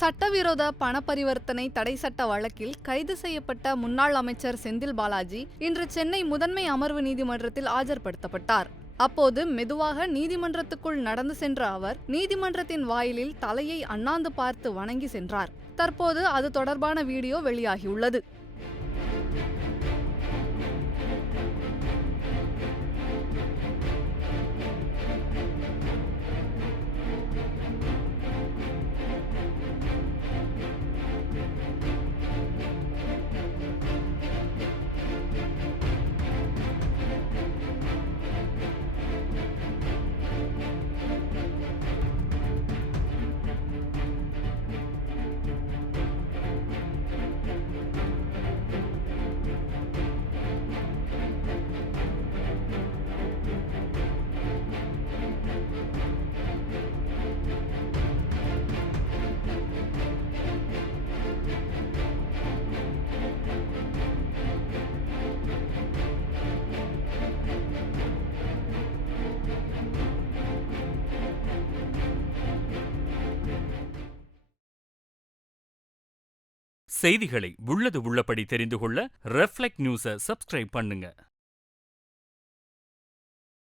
சட்டவிரோத பண பரிவர்த்தனை தடை சட்ட வழக்கில் கைது செய்யப்பட்ட முன்னாள் அமைச்சர் செந்தில் பாலாஜி இன்று சென்னை முதன்மை அமர்வு நீதிமன்றத்தில் ஆஜர்படுத்தப்பட்டார். அப்போது மெதுவாக நீதிமன்றத்துக்குள் நடந்து சென்ற அவர் நீதிமன்றத்தின் வாயிலில் தலையை அண்ணாந்து பார்த்து வணங்கி சென்றார். தற்போது அது தொடர்பான வீடியோ வெளியாகியுள்ளது. செய்திகளை உள்ளது உள்ளபடி தெரிந்து கொள்ள ரெஃப்ளெக்ட் நியூஸை சப்ஸ்கிரைப் பண்ணுங்க.